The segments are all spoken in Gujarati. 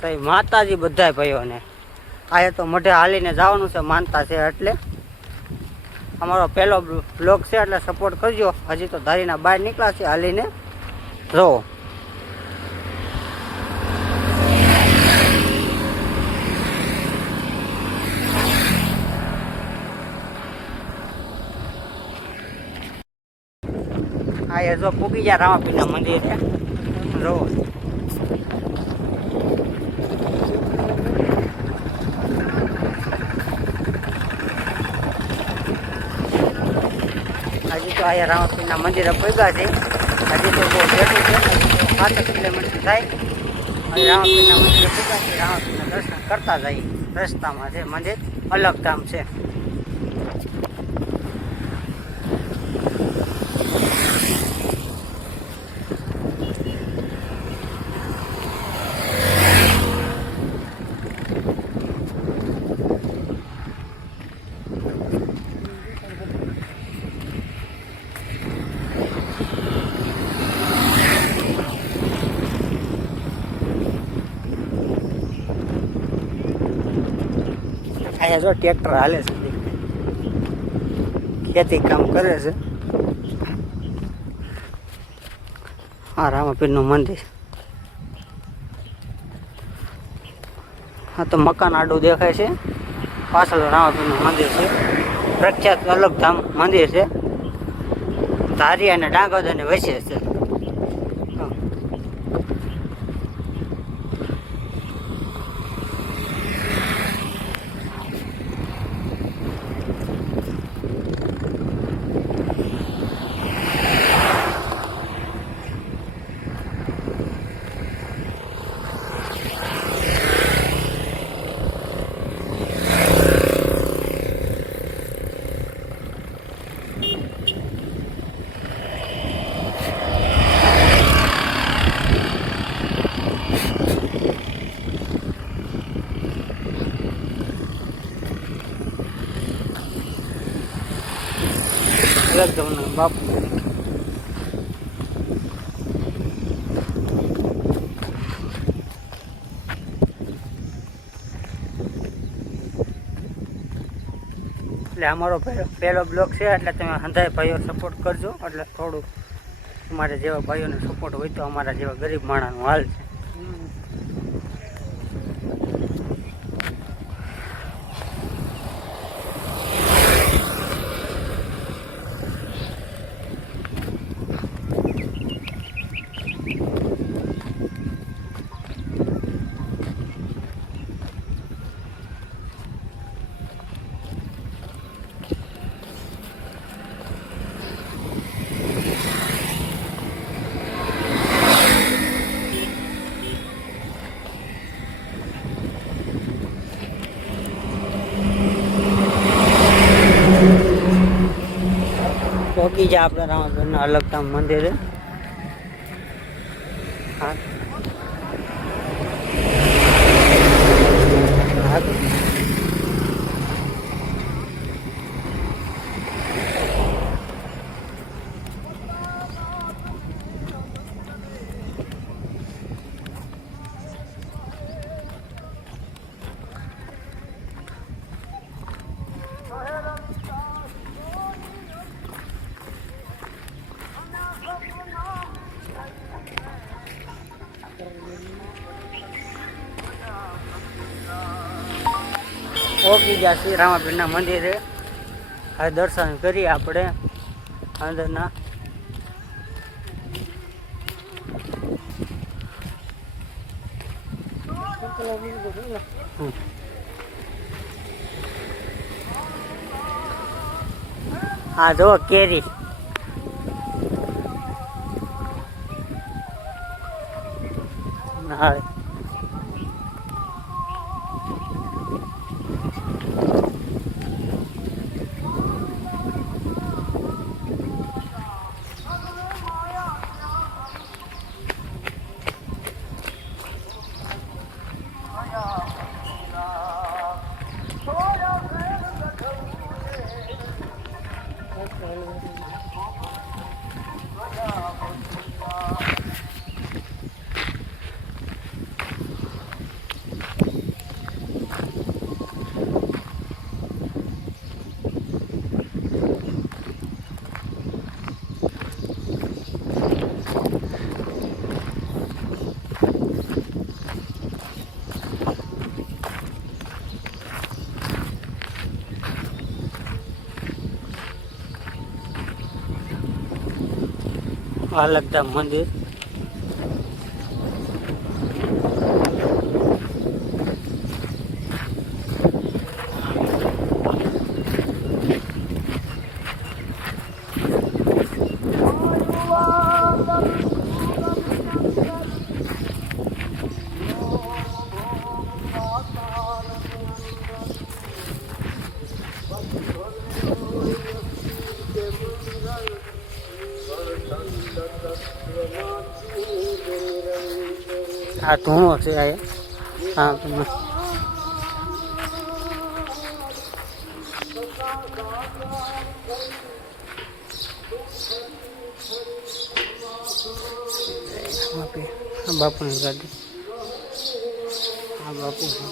સાહેબ માતાજી બધાય ભાઈઓને આ તો મોઢે હાલીને જવાનું છે, માનતા છે એટલે અમારો પહેલો બ્લોગ છે એટલે સપોર્ટ કરજો. હજી તો ધારીના બહાર નીકળ્યા છે હાલીને જો. હા એ જો પૂગી ગયા રામાપીરના મંદિરે જો. હજી તો અહીંયા રામાપીરના મંદિરે પગ્યા છે. હજી તો બહુ બેઠું છે, 7 કિલોમીટર થાય અને રામાપીરના મંદિરે પગ્યા છે. રામાપીરના દર્શન કરતા જઈએ. રસ્તામાં છે મંદિર, અલગ ધામ છે. અહીંયા જો ટ્રેક્ટર હાલે છે, ખેતી કામ કરે છે. હા રામાપીરનું મંદિર. હા તો મકાન આડું દેખાય છે, પાછળ રામાપીરનું મંદિર છે. પ્રખ્યાત અલગ ધામ મંદિર છે, ધારી અને ડાંગોદરની વચ્ચે છે. અલગ બાપુ એટલે અમારો પહેલો બ્લોગ છે એટલે તમે હંધાય ભાઈઓ સપોર્ટ કરજો. એટલે થોડુંક તમારે જેવા ભાઈઓને સપોર્ટ હોય તો અમારા જેવા ગરીબ માણસનું હાલ છે. પહોંચી જાય આપણે રામાપીરના અલગ ધામ મંદિરે. હા પહોંચી ગયા શ્રી રામાપીરના મંદિરે. હવે દર્શન કરીએ આપણે અંદરના. હા જો કેરી હા વાલકધામ મંદિર. આ ધૂણો છે આ બાપુની ગાડી. આ બાપુ છે.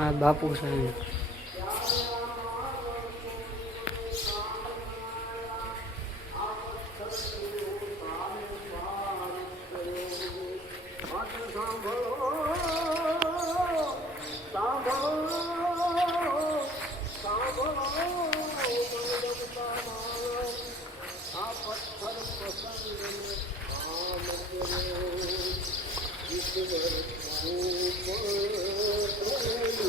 આ બાપુ છે.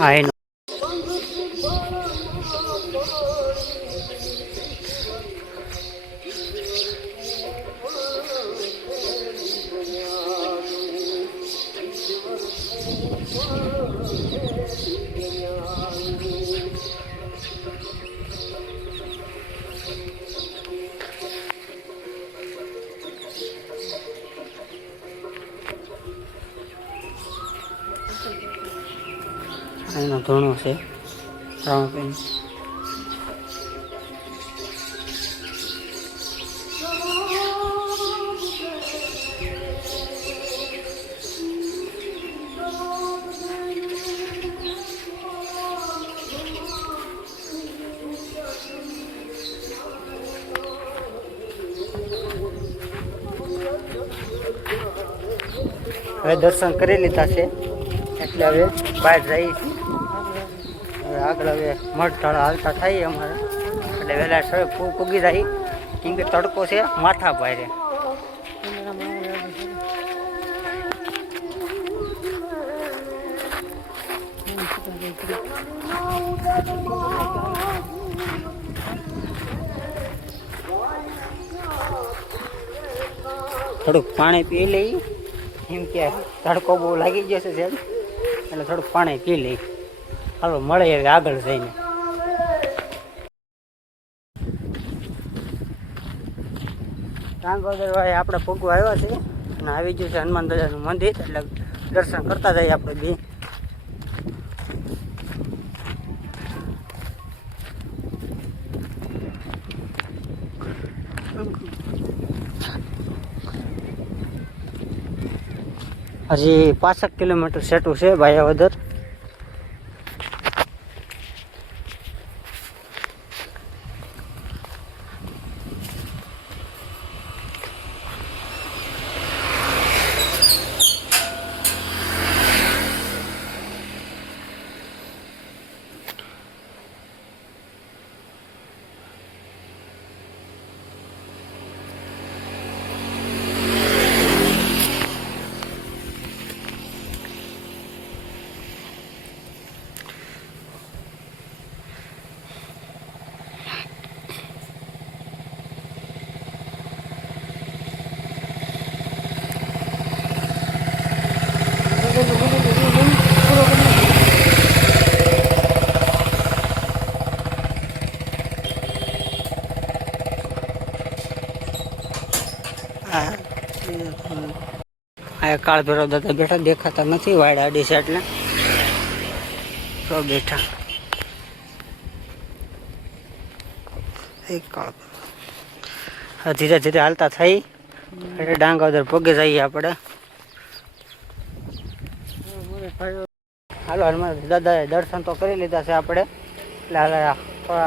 આ એનો એનો ધૂણો છે. રામપીન હવે દર્શન કરી લીધા છે એટલે હવે બહાર જઈએ છીએ. હવે આગળ હવે મઠ હાલતા થાય અમારે એટલે વહેલા સવારે પૂગી જાય કેમ કે તડકો છે માથા ભારે. થોડુંક પાણી પી લઈ એમ કે તડકો બહુ લાગી જશે સાહેબ એટલે થોડુંક પાણી પી લઈ. હાલો મળે હવે આગળ જઈને. ભાઈ આપણે પગું આવ્યા છે અને આવી ગયું છે હનુમાન દાદાનું મંદિર એટલે દર્શન કરતા જઈએ આપણે બે. હજી 65 કિલોમીટર સેટું છે ભાયાવદર. આ કાળ ભેરો દાદા બેઠા દેખાતા નથી વાડ આડી છે એટલે તો બેઠા એક કાળ ધીરે ધીરે હાલતા થઈ એટલે ડાંગોદર પગે જઈએ આપણે. હાલો હનુમાન દાદાએ દર્શન તો કરી લીધા છે આપણે એટલે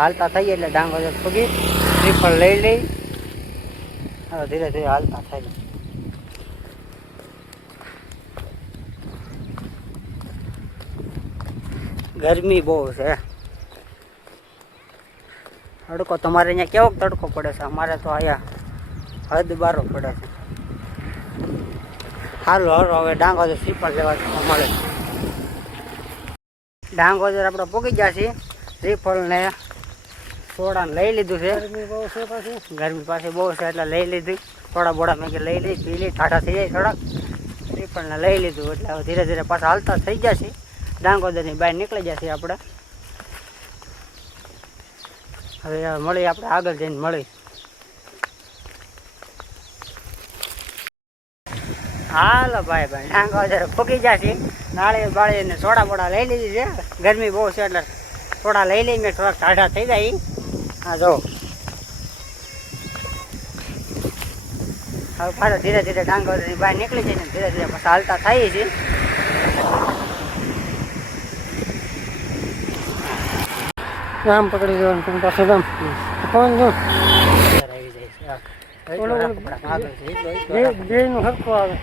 હાલતા થઈએ એટલે ડાંગોદર પગી શ્રીફળ લઈ લઈ હવે ધીરે ધીરે હાલતા થઈ. ગરમી બહુ છે. તડકો તમારે અહીંયા કેવો તડકો પડે છે? અમારે તો અહીંયા હદ બારો પડે છે. હાલો હાલો હવે ડાંગોદર શ્રીફળ લેવા મળે. ડાંગોદર આપણે પોગી ગયા છીએ. શ્રીફળ ને સોડાને લઈ લીધું છે. ગરમી બહુ છે પાછી. ગરમી પાછી બહુ છે એટલે લઈ લીધું. થોડા બોડા મેં લઈ લઈ પી લઈ ઠાઠા થઈ જાય થોડાક. શ્રીફળને લઈ લીધું એટલે હવે ધીરે ધીરે પાછા હાલતા થઈ ગયા છે. ડાંગોદરની બહાર નીકળી જશે આપણે. હવે મળી આપણે આગળ જઈને મળી. હાલો ભાઈ ભાઈ ડાંગોદર પગી જશે. નાળી બાળી ને સોડા બોડા લઈ લીધી છે. ગરમી બહુ છે એટલે થોડા લઈ લઈ મેં થોડાક ટાઢા થઈ જાય. હા જો હવે પાછા ધીરે ધીરે ડાંગોદરની બહાર નીકળી જઈને ધીરે ધીરે પાછા હાલતા થઈએ છીએ. રામ પકડી દેવાનું પણ પાછું રામ ફોન જો બે નું હરખું આવે.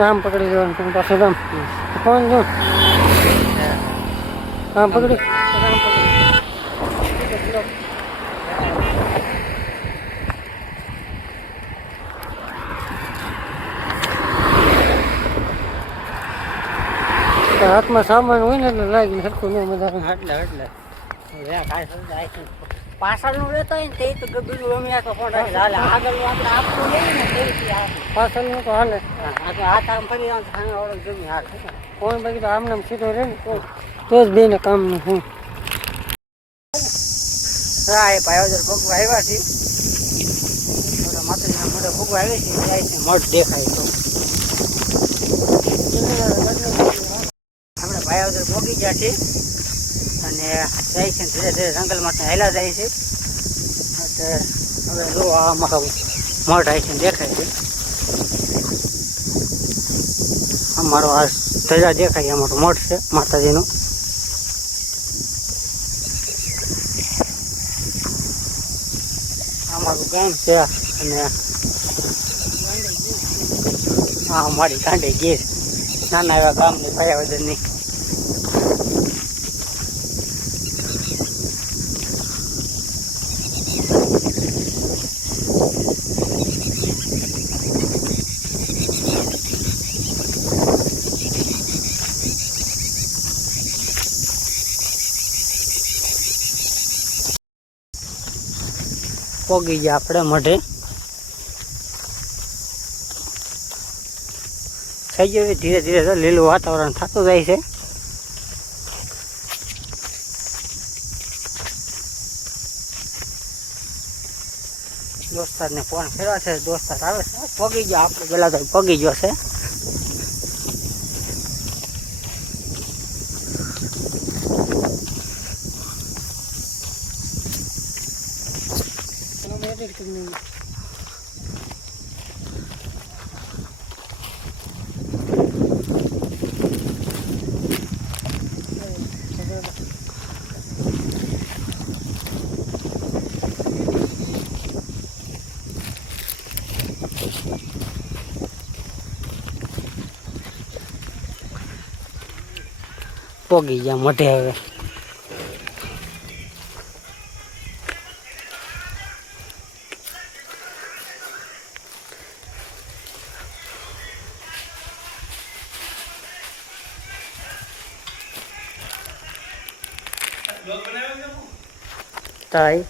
રામ પકડી દેવાનું પણ પાછું રામ ફોન જો રામ પકડી હાથમાં સામાન હોય ને એટલે લાગી સરખું નહીં બધા એટલે પાછળનું લેતો હોય ને તે તો બીજું રમ્યા તો કોણ હાલે. આગળનું આપણે આપવું લઈએ ને તે પાછળનું તો હાલે. હાથ આમ ફરી સામે જમી હાલ કોઈ બાકી તો આમને સીધો રહે ને તો જ બેને કામનું હું. હા એ ભાઈઓદર ભગવા આવ્યા છે. માતાજીના મોઢે ભગવા આવી છે જાય છે મઠ દેખાય તો આપણે ભાઈઓદર ભોગી ગયા છે અને જાય છે ધીરે ધીરે જંગલમાંથી હેલા જાય છે. એટલે હવે જો આ મારો મઠ આવી છે દેખાય છે. અમારો આ ધજા દેખાય અમારો મઠ છે માતાજીનો. અમારું ગામ છે અને હા અમારી કાંડે ગીર નાના એવા ગામની ભાઈઓદરની. પોગી ગયા આપણે મઢે. થઈ ગયું ધીરે ધીરે લીલું વાતાવરણ થતું જાય છે. દોસ્તારને ફોન કર્યો છે. દોસ્તાર આવે છે. પોગી ગયો આપણે પેલા તો પોગી ગયો છે. પોગી ગયા મઢે હવે. તાઈ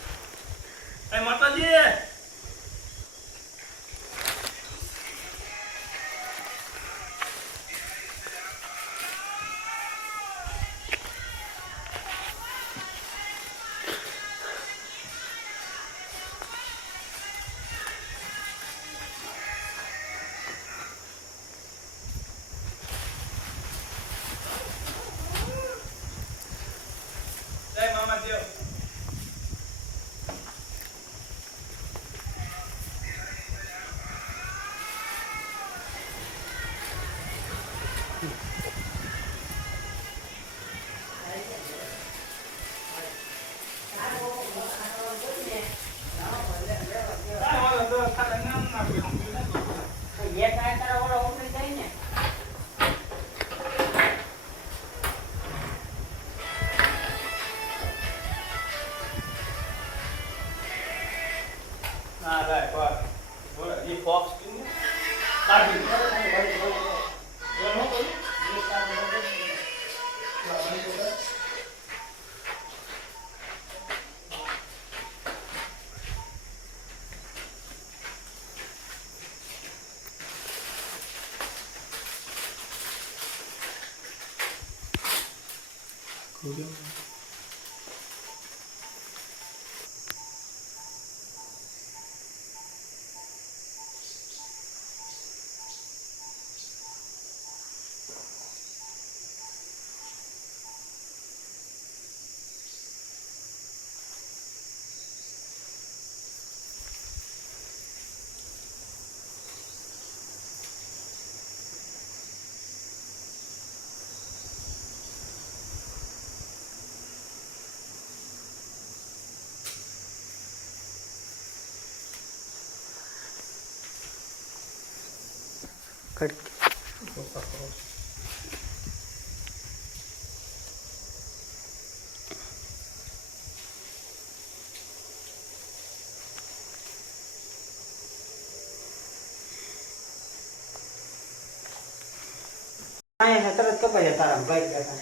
તરત કપાઈ જાય તારા ભાઈ બેઠા.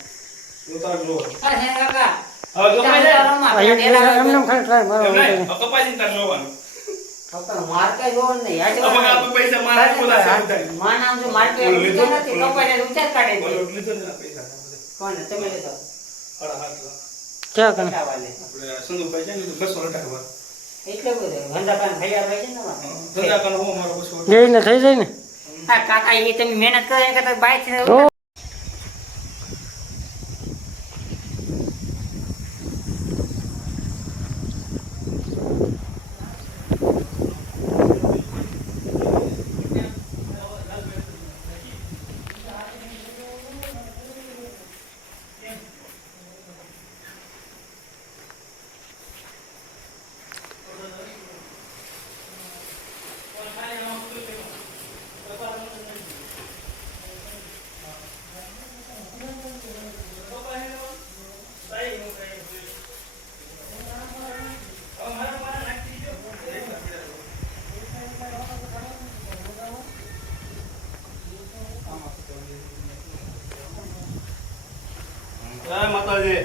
થઈ જાય ને કાકા એ તમે મહેનત કરે બાઈક માતાજી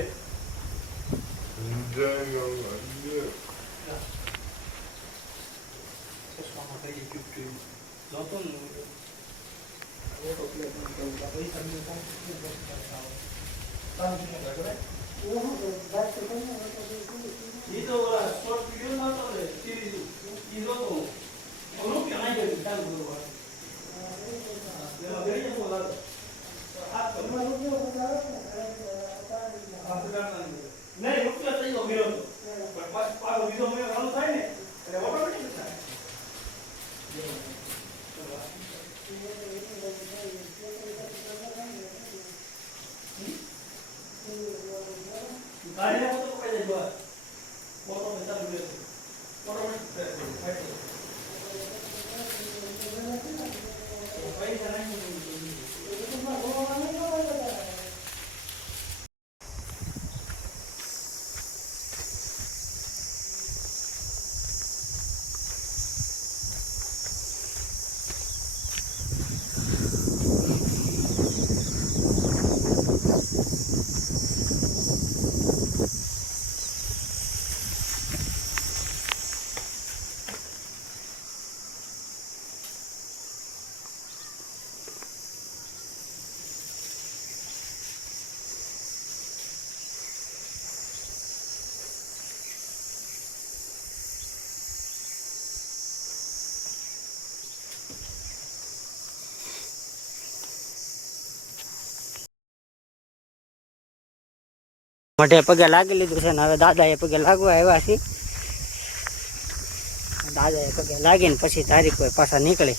મોઢે પગે લાગી લીધું છે ને હવે દાદા એ પગે લાગવા આવ્યા છે. દાદા એ પગે લાગીને પછી તારીખ કોઈ પાછા નીકળી.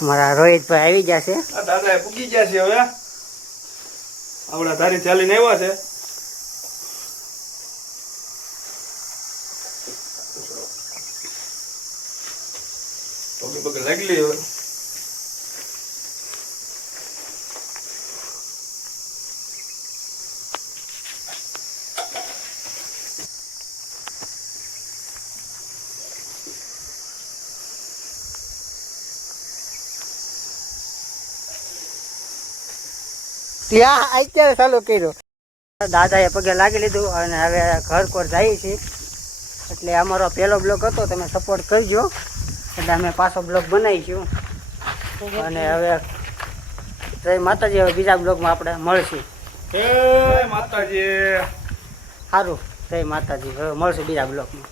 અમારા રોહિતભાઈ આવી ગયા છે. દાદા એ પૂગી ગયા છે. હવે આપણા ધારી ચાલીને આવ્યા છે. પગે પગે લાગી લે હવે. ત્યાં અત્યારે ચાલુ કર્યું. દાદાએ પગે લાગી લીધું અને હવે ઘર કોર જઈએ છીએ. એટલે અમારો પહેલો બ્લોગ હતો, તમે સપોર્ટ કરજો. એટલે અમે પાછો બ્લોગ બનાવીશું. અને હવે જય માતાજી, હવે બીજા બ્લોગમાં આપણે મળશું. હે માતાજી. સારું, જય માતાજી, હવે મળશું બીજા બ્લોગમાં.